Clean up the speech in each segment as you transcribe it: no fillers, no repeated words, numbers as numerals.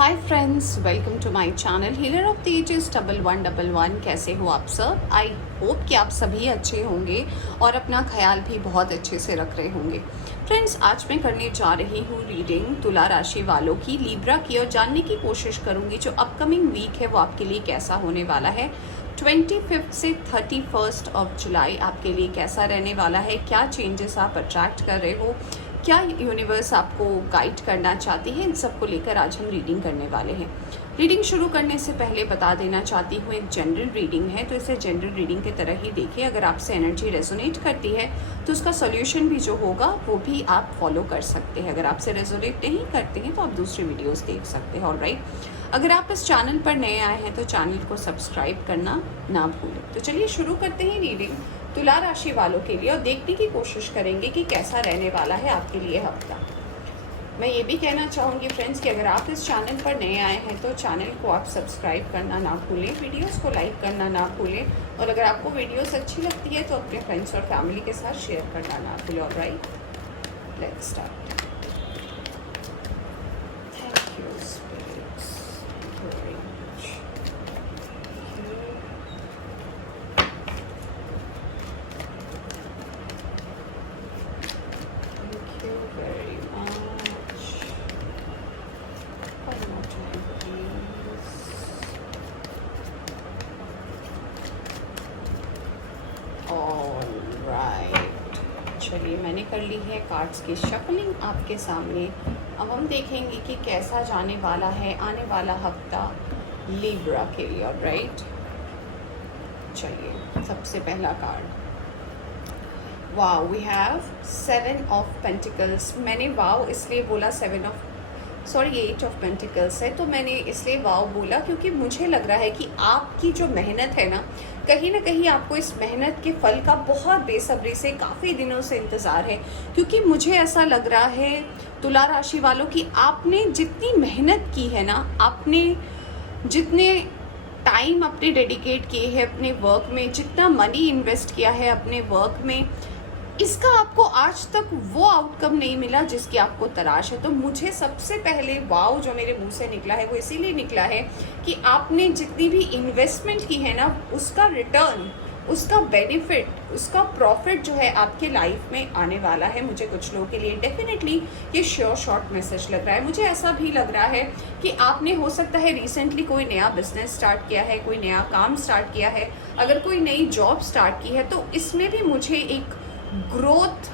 Hi friends, welcome to my channel healer of the ages 1111। कैसे हो आप सब? आई होप कि आप सभी अच्छे होंगे और अपना ख्याल भी बहुत अच्छे से रख रहे होंगे। फ्रेंड्स, आज मैं करने जा रही हूँ रीडिंग तुला राशि वालों की, लिब्रा की, और जानने की कोशिश करूँगी जो अपकमिंग वीक है वो आपके लिए कैसा होने वाला है। 25 से 31 ऑफ जुलाई आपके लिए कैसा रहने वाला है, क्या चेंजेस आप अट्रैक्ट कर रहे हो, क्या यूनिवर्स आपको गाइड करना चाहती है, इन सबको लेकर आज हम रीडिंग करने वाले हैं। रीडिंग शुरू करने से पहले बता देना चाहती हूँ, एक जनरल रीडिंग है तो इसे जनरल रीडिंग की तरह ही देखिए। अगर आपसे एनर्जी रेजोनेट करती है तो उसका सॉल्यूशन भी जो होगा वो भी आप फॉलो कर सकते हैं। अगर आपसे रेजोनेट नहीं करते हैं तो आप दूसरी वीडियोस देख सकते हैं। ऑलराइट, अगर आप इस चैनल पर नए आए हैं तो चैनल को सब्सक्राइब करना ना भूलें। तो चलिए शुरू करते हैं रीडिंग तुला राशि वालों के लिए और देखने की कोशिश करेंगे कि कैसा रहने वाला है आपके लिए हफ्ता। मैं ये भी कहना चाहूँगी फ्रेंड्स कि अगर आप इस चैनल पर नए आए हैं तो चैनल को आप सब्सक्राइब करना ना भूलें, वीडियोस को लाइक करना ना भूलें, और अगर आपको वीडियोस अच्छी लगती है तो अपने फ्रेंड्स और फैमिली के साथ शेयर करना ना भूलें। Alright, let's start. Thank you spirits, thank you very much. Thank you very much. One more time, please. All right. चलिए, मैंने कर ली है कार्ड्स की शफलिंग आपके सामने। अब हम देखेंगे कि कैसा जाने वाला है आने वाला हफ्ता लिब्रा के लिए। ऑलराइट, चलिए सबसे पहला card, wow, we have 7 of pentacles. मैंने वाओ इसलिए बोला, 8 ऑफ पेंटिकल्स है, तो मैंने इसलिए वाओ बोला क्योंकि मुझे लग रहा है कि आपकी जो मेहनत है ना कहीं आपको इस मेहनत के फल का बहुत बेसब्री से काफ़ी दिनों से इंतज़ार है। क्योंकि मुझे ऐसा लग रहा है तुला राशि वालों की आपने जितनी मेहनत की है ना, आपने जितने टाइम अपने डेडिकेट किए हैं अपने वर्क में, जितना मनी इन्वेस्ट किया है अपने वर्क में, इसका आपको आज तक वो आउटकम नहीं मिला जिसकी आपको तलाश है। तो मुझे सबसे पहले वाओ जो मेरे मुंह से निकला है वो इसीलिए निकला है कि आपने जितनी भी इन्वेस्टमेंट की है ना उसका रिटर्न, उसका बेनिफिट, उसका प्रॉफिट जो है आपके लाइफ में आने वाला है। मुझे कुछ लोगों के लिए डेफिनेटली ये श्योर शॉर्ट मैसेज लग रहा है। मुझे ऐसा भी लग रहा है कि आपने हो सकता है रिसेंटली कोई नया बिजनेस स्टार्ट किया है, कोई नया काम स्टार्ट किया है, अगर कोई नई जॉब स्टार्ट की है तो इसमें भी मुझे एक ग्रोथ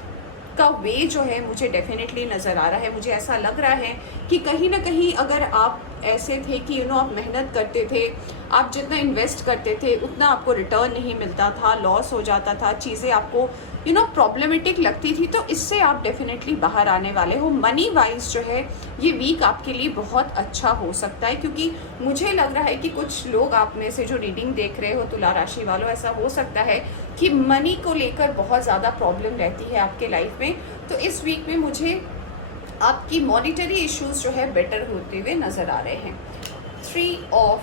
का वे जो है मुझे डेफिनेटली नज़र आ रहा है। मुझे ऐसा लग रहा है कि कहीं ना कहीं अगर आप ऐसे थे कि आप मेहनत करते थे, आप जितना इन्वेस्ट करते थे उतना आपको रिटर्न नहीं मिलता था, लॉस हो जाता था, चीज़ें आपको प्रॉब्लमेटिक लगती थी, तो इससे आप डेफिनेटली बाहर आने वाले हो। मनी वाइज जो है ये वीक आपके लिए बहुत अच्छा हो सकता है, क्योंकि मुझे लग रहा है कि कुछ लोग आप में से जो रीडिंग देख रहे हो तुला राशि वालों, ऐसा हो सकता है कि मनी को लेकर बहुत ज़्यादा प्रॉब्लम रहती है आपके लाइफ में। तो इस वीक में मुझे आपकी मॉनिटरी इश्यूज जो है बेटर होते हुए नज़र आ रहे हैं। 3 ऑफ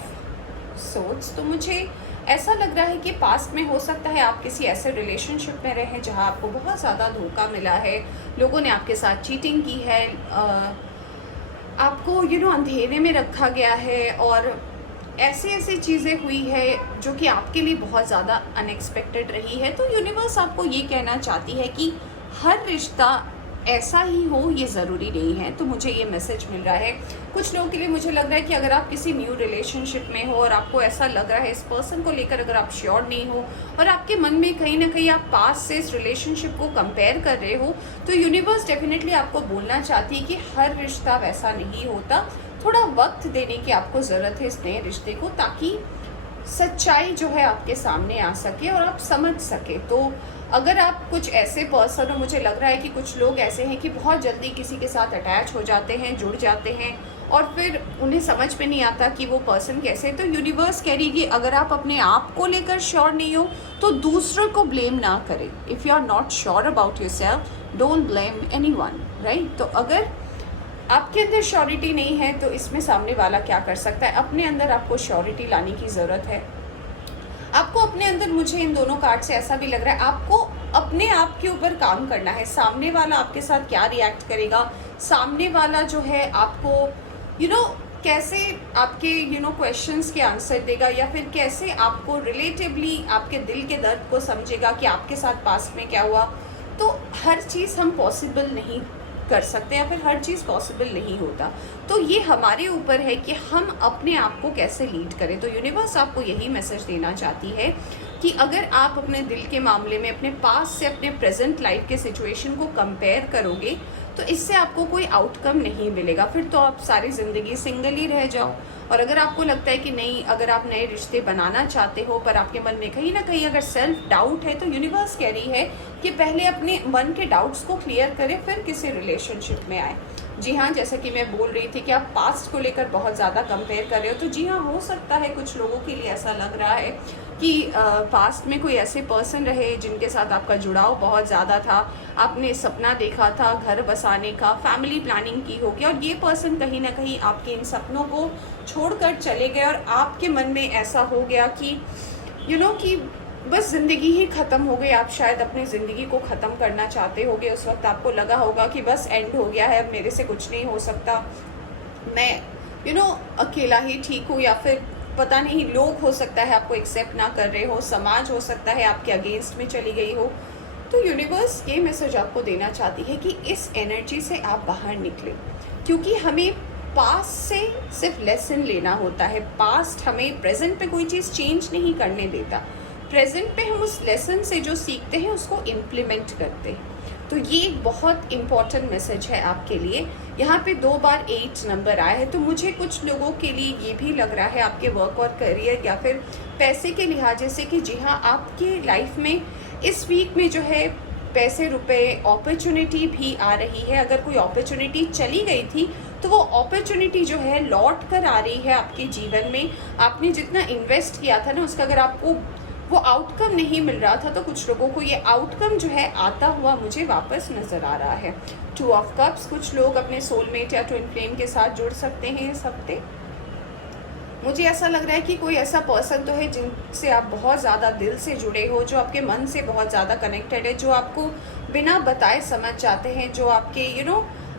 सोर्ड्स, तो मुझे ऐसा लग रहा है कि पास्ट में हो सकता है आप किसी ऐसे रिलेशनशिप में रहें जहां आपको बहुत ज़्यादा धोखा मिला है, लोगों ने आपके साथ चीटिंग की है, आपको अंधेरे में रखा गया है, और ऐसी चीज़ें हुई है जो कि आपके लिए बहुत ज़्यादा अनएक्सपेक्टेड रही है। तो यूनिवर्स आपको ये कहना चाहती है कि हर रिश्ता ऐसा ही हो ये ज़रूरी नहीं है। तो मुझे ये मैसेज मिल रहा है कुछ लोगों के लिए। मुझे लग रहा है कि अगर आप किसी न्यू रिलेशनशिप में हो और आपको ऐसा लग रहा है इस पर्सन को लेकर, अगर आप श्योर नहीं हो और आपके मन में कहीं ना कहीं आप पास से इस रिलेशनशिप को कंपेयर कर रहे हो, तो यूनिवर्स डेफिनेटली आपको बोलना चाहती है कि हर रिश्ता वैसा नहीं होता। थोड़ा वक्त देने की आपको ज़रूरत है इस नए रिश्ते को, ताकि सच्चाई जो है आपके सामने आ सके और आप समझ सके। तो अगर आप कुछ ऐसे पर्सन हो, मुझे लग रहा है कि कुछ लोग ऐसे हैं कि बहुत जल्दी किसी के साथ अटैच हो जाते हैं, जुड़ जाते हैं, और फिर उन्हें समझ में नहीं आता कि वो पर्सन कैसे। तो यूनिवर्स कह रही है कि अगर आप अपने आप को लेकर श्योर नहीं हो तो दूसरों को ब्लेम ना करें। If you are not sure about yourself, don't blame anyone, right. तो अगर आपके अंदर श्योरिटी नहीं है तो इसमें सामने वाला क्या कर सकता है? अपने अंदर आपको श्योरिटी लाने की ज़रूरत है। आपको अपने अंदर, मुझे इन दोनों कार्ड से ऐसा भी लग रहा है, आपको अपने आप के ऊपर काम करना है। सामने वाला आपके साथ क्या रिएक्ट करेगा, सामने वाला जो है आपको कैसे आपके क्वेश्चंस के आंसर देगा, या फिर कैसे आपको रिलेटिवली आपके दिल के दर्द को समझेगा कि आपके साथ पास्ट में क्या हुआ। तो हर चीज़ हम पॉसिबल नहीं कर सकते, या फिर हर चीज़ पॉसिबल नहीं होता। तो ये हमारे ऊपर है कि हम अपने आप को कैसे लीड करें। तो यूनिवर्स आपको यही मैसेज देना चाहती है कि अगर आप अपने दिल के मामले में अपने पास से अपने प्रेजेंट लाइफ के सिचुएशन को कंपेयर करोगे तो इससे आपको कोई आउटकम नहीं मिलेगा। फिर तो आप सारी ज़िंदगी सिंगल ही रह जाओ। और अगर आपको लगता है कि नहीं, अगर आप नए रिश्ते बनाना चाहते हो पर आपके मन में कहीं ना कहीं अगर सेल्फ डाउट है, तो यूनिवर्स कह रही है कि पहले अपने मन के डाउट्स को क्लियर करें फिर किसी रिलेशनशिप में आए। जी हाँ, जैसा कि मैं बोल रही थी कि आप पास्ट को लेकर बहुत ज़्यादा कंपेयर कर रहे हो, तो जी हाँ, हो सकता है कुछ लोगों के लिए ऐसा लग रहा है कि पास्ट में कोई ऐसे पर्सन रहे जिनके साथ आपका जुड़ाव बहुत ज़्यादा था, आपने सपना देखा था घर बसाने का, फैमिली प्लानिंग की होगी, और ये पर्सन कहीं ना कहीं आपके इन सपनों को छोड़कर चले गए और आपके मन में ऐसा हो गया कि कि बस ज़िंदगी ही ख़त्म हो गई। आप शायद अपनी ज़िंदगी को ख़त्म करना चाहते होगे। उस वक्त आपको लगा होगा कि बस एंड हो गया है, अब मेरे से कुछ नहीं हो सकता, मैं अकेला ही ठीक हूँ, या फिर पता नहीं लोग हो सकता है आपको एक्सेप्ट ना कर रहे हो, समाज हो सकता है आपके अगेंस्ट में चली गई हो। तो यूनिवर्स ये मैसेज आपको देना चाहती है कि इस एनर्जी से आप बाहर निकलें, क्योंकि हमें पास्ट से सिर्फ लेसन लेना होता है। पास्ट हमें प्रेजेंट पे कोई चीज़ चेंज नहीं करने देता। प्रेजेंट पे हम उस लेसन से जो सीखते हैं उसको इम्प्लीमेंट करते हैं। तो ये एक बहुत इम्पॉर्टेंट मैसेज है आपके लिए। यहाँ पे 2 बार 8 नंबर आया है, तो मुझे कुछ लोगों के लिए ये भी लग रहा है आपके वर्क और करियर या फिर पैसे के लिहाजे से कि जी हाँ, आपकी लाइफ में इस वीक में जो है पैसे रुपए अपॉर्चुनिटी भी आ रही है। अगर कोई अपॉर्चुनिटी चली गई थी तो वो अपॉर्चुनिटी जो है लौट कर आ रही है आपके जीवन में। आपने जितना इन्वेस्ट किया था ना, उसका अगर आपको वो आउटकम नहीं मिल रहा था, तो कुछ लोगों को ये आउटकम जो है आता हुआ मुझे वापस नज़र आ रहा है। 2 ऑफ कप्स, कुछ लोग अपने सोलमेट या ट्विन फ्लेम के साथ जुड़ सकते हैं इस हफ्ते। मुझे ऐसा लग रहा है कि कोई ऐसा पर्सन तो है जिनसे आप बहुत ज़्यादा दिल से जुड़े हो, जो आपके मन से बहुत ज़्यादा कनेक्टेड है, जो आपको बिना बताए समझ जाते हैं, जो आपके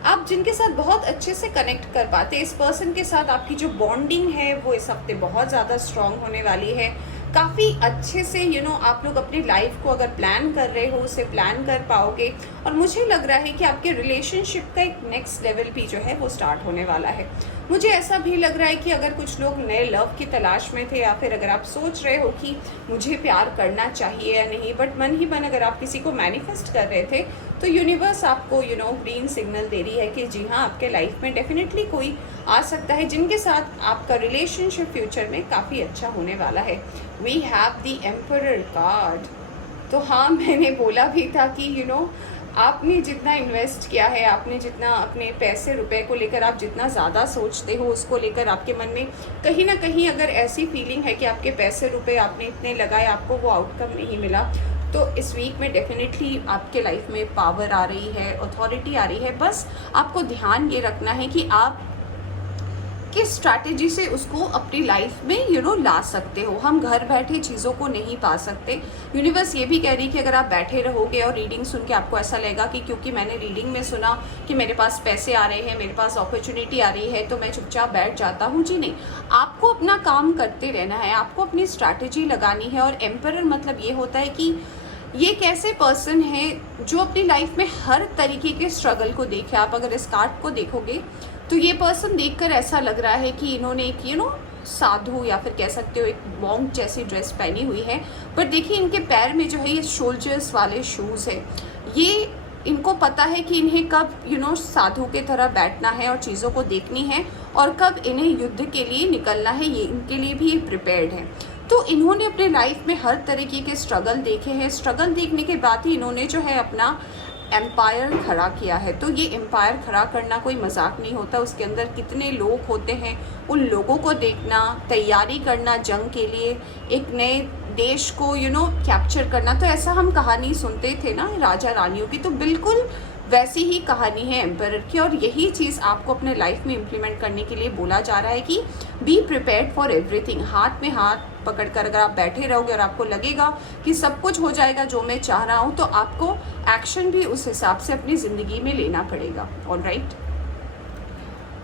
आप जिनके साथ बहुत अच्छे से कनेक्ट कर पाते हैं। इस पर्सन के साथ आपकी जो बॉन्डिंग है वो इस हफ्ते बहुत ज़्यादा स्ट्रॉन्ग होने वाली है। काफ़ी अच्छे से आप लोग अपनी लाइफ को अगर प्लान कर रहे हो उसे प्लान कर पाओगे। और मुझे लग रहा है कि आपके रिलेशनशिप का एक नेक्स्ट लेवल भी जो है वो स्टार्ट होने वाला है। मुझे ऐसा भी लग रहा है कि अगर कुछ लोग नए लव की तलाश में थे, या फिर अगर आप सोच रहे हो कि मुझे प्यार करना चाहिए या नहीं, बट मन ही मन अगर आप किसी को मैनिफेस्ट कर रहे थे, तो यूनिवर्स आपको ग्रीन सिग्नल दे रही है कि जी हाँ, आपके लाइफ में डेफिनेटली कोई आ सकता है जिनके साथ आपका रिलेशनशिप फ्यूचर में काफ़ी अच्छा होने वाला है। We have the emperor card. तो हाँ, मैंने बोला भी था कि आपने जितना इन्वेस्ट किया है, आपने जितना अपने पैसे रुपए को लेकर आप जितना ज़्यादा सोचते हो, उसको लेकर आपके मन में कहीं ना कहीं अगर ऐसी फीलिंग है कि आपके पैसे रुपए आपने इतने लगाए, आपको वो आउटकम नहीं मिला, तो इस वीक में डेफिनेटली आपके लाइफ में पावर आ रही है, अथॉरिटी आ रही है। बस आपको ध्यान ये रखना है कि आप किस स्ट्रैटेजी से उसको अपनी लाइफ में ला सकते हो। हम घर बैठे चीज़ों को नहीं पा सकते। यूनिवर्स ये भी कह रही है कि अगर आप बैठे रहोगे और रीडिंग सुन के आपको ऐसा लगेगा कि क्योंकि मैंने रीडिंग में सुना कि मेरे पास पैसे आ रहे हैं, मेरे पास अपॉर्चुनिटी आ रही है, तो मैं चुपचाप बैठ जाता हूँ। जी नहीं, आपको अपना काम करते रहना है, आपको अपनी स्ट्रैटेजी लगानी है। और एम्परर मतलब ये होता है कि ये एक ऐसे पर्सन है जो अपनी लाइफ में हर तरीके के स्ट्रगल को देखे। आप अगर इस कार्ड को देखोगे तो ये पर्सन देखकर ऐसा लग रहा है कि इन्होंने एक साधु या फिर कह सकते हो एक मॉन्क जैसी ड्रेस पहनी हुई है, पर देखिए इनके पैर में जो है ये सोल्जर्स वाले शूज़ है। ये इनको पता है कि इन्हें कब साधु के तरह बैठना है और चीज़ों को देखनी है, और कब इन्हें युद्ध के लिए निकलना है, ये इनके लिए भी प्रिपेयर्ड है। तो इन्होंने अपने लाइफ में हर तरीके के स्ट्रगल देखे हैं। स्ट्रगल देखने के बाद ही इन्होंने जो है अपना एम्पायर खड़ा किया है। तो ये एम्पायर खड़ा करना कोई मजाक नहीं होता। उसके अंदर कितने लोग होते हैं, उन लोगों को देखना, तैयारी करना जंग के लिए, एक नए देश को कैप्चर करना। तो ऐसा हम कहानी सुनते थे ना राजा रानियों की, तो बिल्कुल वैसी ही कहानी है एम्परर की। और यही चीज़ आपको अपने लाइफ में इम्प्लीमेंट करने के लिए बोला जा रहा है कि बी प्रिपेयर्ड फॉर एवरीथिंग। हाथ में हाथ पकड़कर अगर आप बैठे रहोगे और आपको लगेगा कि सब कुछ हो जाएगा जो मैं चाह रहा हूँ, तो आपको एक्शन भी उस हिसाब से अपनी ज़िंदगी में लेना पड़ेगा। Alright,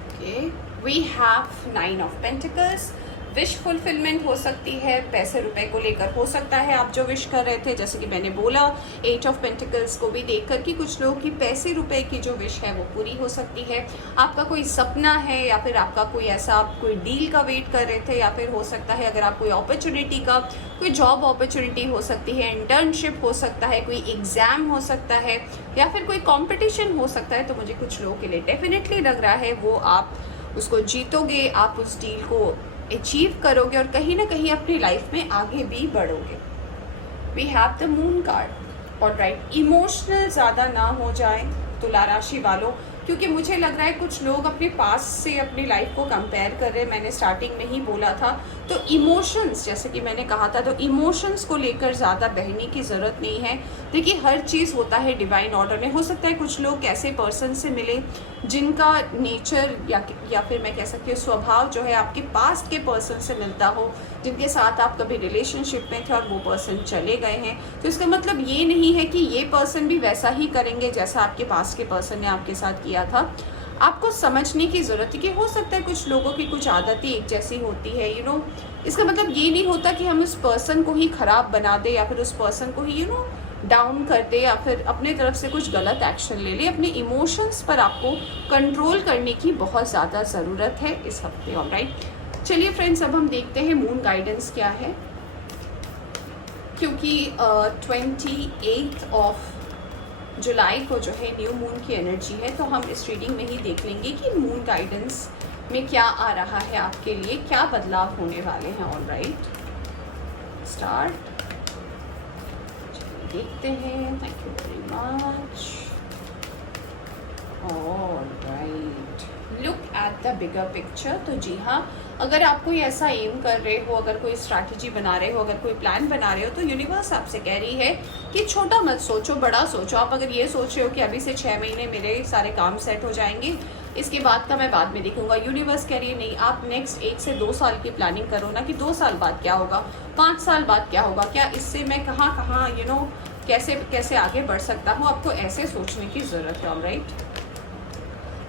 okay. We have 9 of pentacles. Wish fulfilment हो सकती है, पैसे रुपए को लेकर हो सकता है आप जो विश कर रहे थे, जैसे कि मैंने बोला 8 ऑफ पेंटिकल्स को भी देखकर कि कुछ लोगों की पैसे रुपए की जो विश है वो पूरी हो सकती है। आपका कोई सपना है या फिर आपका कोई ऐसा आप कोई डील का वेट कर रहे थे, या फिर हो सकता है अगर आप कोई अपॉर्चुनिटी का कोई जॉब अपॉर्चुनिटी हो सकती है, इंटर्नशिप हो सकता है, कोई एग्ज़ाम हो सकता है, या फिर कोई कॉम्पिटिशन हो सकता है। तो मुझे कुछ लोगों के लिए डेफिनेटली लग रहा है वो आप उसको जीतोगे, आप उस डील को अचीव करोगे और कहीं ना कहीं अपनी लाइफ में आगे भी बढ़ोगे। We have the moon card. और राइट, इमोशनल ज़्यादा ना हो जाए तुला राशि वालों, क्योंकि मुझे लग रहा है कुछ लोग अपने पास से अपनी लाइफ को कंपेयर कर रहे हैं। मैंने स्टार्टिंग में ही बोला था, तो इमोशंस, जैसे कि मैंने कहा था, तो इमोशंस को लेकर ज़्यादा बहने की ज़रूरत नहीं है। देखिए, हर चीज़ होता है डिवाइन ऑर्डर में। हो सकता है कुछ लोग ऐसे पर्सन से मिले जिनका नेचर या फिर मैं कह सकती हूँ स्वभाव जो है आपके पास्ट के पर्सन से मिलता हो, जिनके साथ आप कभी रिलेशनशिप में थे और वो पर्सन चले गए हैं। तो इसका मतलब ये नहीं है कि ये पर्सन भी वैसा ही करेंगे जैसा आपके पास्ट के पर्सन ने आपके साथ किया था। आपको समझने की ज़रूरत है कि हो सकता है कुछ लोगों की कुछ आदतें एक जैसी होती है, इसका मतलब ये नहीं होता कि हम उस पर्सन को ही ख़राब बना दे या फिर उस पर्सन को ही डाउन कर दे या फिर अपने तरफ से कुछ गलत एक्शन ले ले। अपने इमोशंस पर आपको कंट्रोल करने की बहुत ज़्यादा ज़रूरत है इस हफ्ते। ऑलराइट, चलिए फ्रेंड्स, अब हम देखते हैं मून गाइडेंस क्या है, क्योंकि 28 ऑफ जुलाई को जो है न्यू मून की एनर्जी है, तो हम इस रीडिंग में ही देख लेंगे कि मून गाइडेंस में क्या आ रहा है आपके लिए, क्या बदलाव होने वाले हैं। ऑलराइट, स्टार्ट, देखते हैं। Thank you very much. Alright, look at the bigger picture. तो जी हाँ, अगर आप कोई ऐसा एम कर रहे हो, अगर कोई स्ट्रैटेजी बना रहे हो, अगर कोई प्लान बना रहे हो, तो यूनिवर्स आपसे कह रही है कि छोटा मत सोचो, बड़ा सोचो। आप अगर ये सोच रहे हो कि अभी से 6 महीने मेरे सारे काम सेट हो जाएंगे, इसके बाद का मैं बाद में देखूंगा, यूनिवर्स कह रही है नहीं, आप नेक्स्ट 1 से 2 साल की प्लानिंग करो ना, कि 2 साल बाद क्या होगा, 5 साल बाद क्या होगा, क्या इससे मैं कहाँ कहाँ कैसे कैसे आगे बढ़ सकता हूँ। आपको ऐसे सोचने की ज़रूरत है। Alright,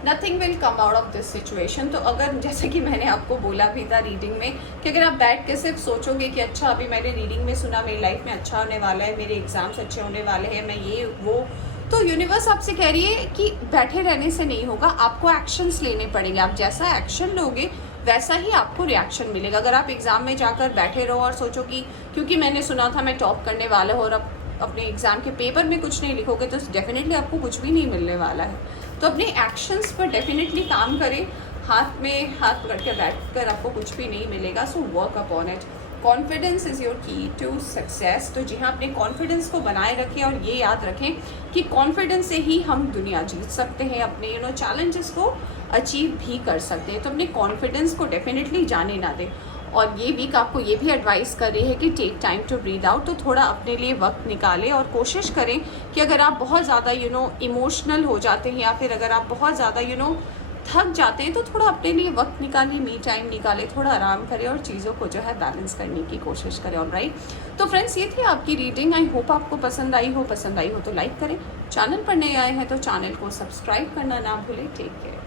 nothing will come out of this situation. तो अगर, जैसे कि मैंने आपको बोला भी था रीडिंग में, कि अगर आप बैठ के सिर्फ सोचोगे कि अच्छा अभी मैंने रीडिंग में सुना मेरी लाइफ में अच्छा होने वाला है, मेरे एग्जाम्स अच्छे होने वाले हैं, मैं ये वो, तो यूनिवर्स आपसे कह रही है कि बैठे रहने से नहीं होगा, आपको एक्शंस लेने पड़ेंगे। आप जैसा एक्शन लोगे वैसा ही आपको रिएक्शन मिलेगा। अगर आप एग्ज़ाम में जाकर बैठे रहो और सोचो कि क्योंकि मैंने सुना था मैं टॉप करने वाला हूँ, और अब अपने एग्ज़ाम के पेपर में कुछ नहीं लिखोगे, तो डेफिनेटली आपको कुछ भी नहीं मिलने वाला है। तो अपने एक्शंस पर डेफिनेटली काम करें। हाथ में हाथ पकड़ के बैठ कर आपको कुछ भी नहीं मिलेगा। So work upon it. Confidence is your की टू सक्सेस। तो जी हाँ, अपने कॉन्फिडेंस को बनाए रखें और ये याद रखें कि कॉन्फिडेंस से ही हम दुनिया जीत सकते हैं, अपने चैलेंजेस को अचीव भी कर सकते हैं। तो अपने कॉन्फिडेंस को डेफिनेटली जाने ना दें। और ये वीक आपको ये भी एडवाइस कर रही है कि take time to breathe out. तो थोड़ा अपने लिए वक्त निकालें और कोशिश करें कि अगर आप बहुत ज़्यादा इमोशनल हो जाते हैं, या फिर अगर आप बहुत ज़्यादा थक जाते हैं, तो थोड़ा अपने लिए वक्त निकालें, मी टाइम निकालें, थोड़ा आराम करें और चीज़ों को जो है बैलेंस करने की कोशिश करें। ऑलराइट, तो फ्रेंड्स, ये थी आपकी रीडिंग। आई होप आपको पसंद आई हो तो लाइक करें। चैनल पर नए आए हैं तो चैनल को सब्सक्राइब करना ना भूलें। Take care.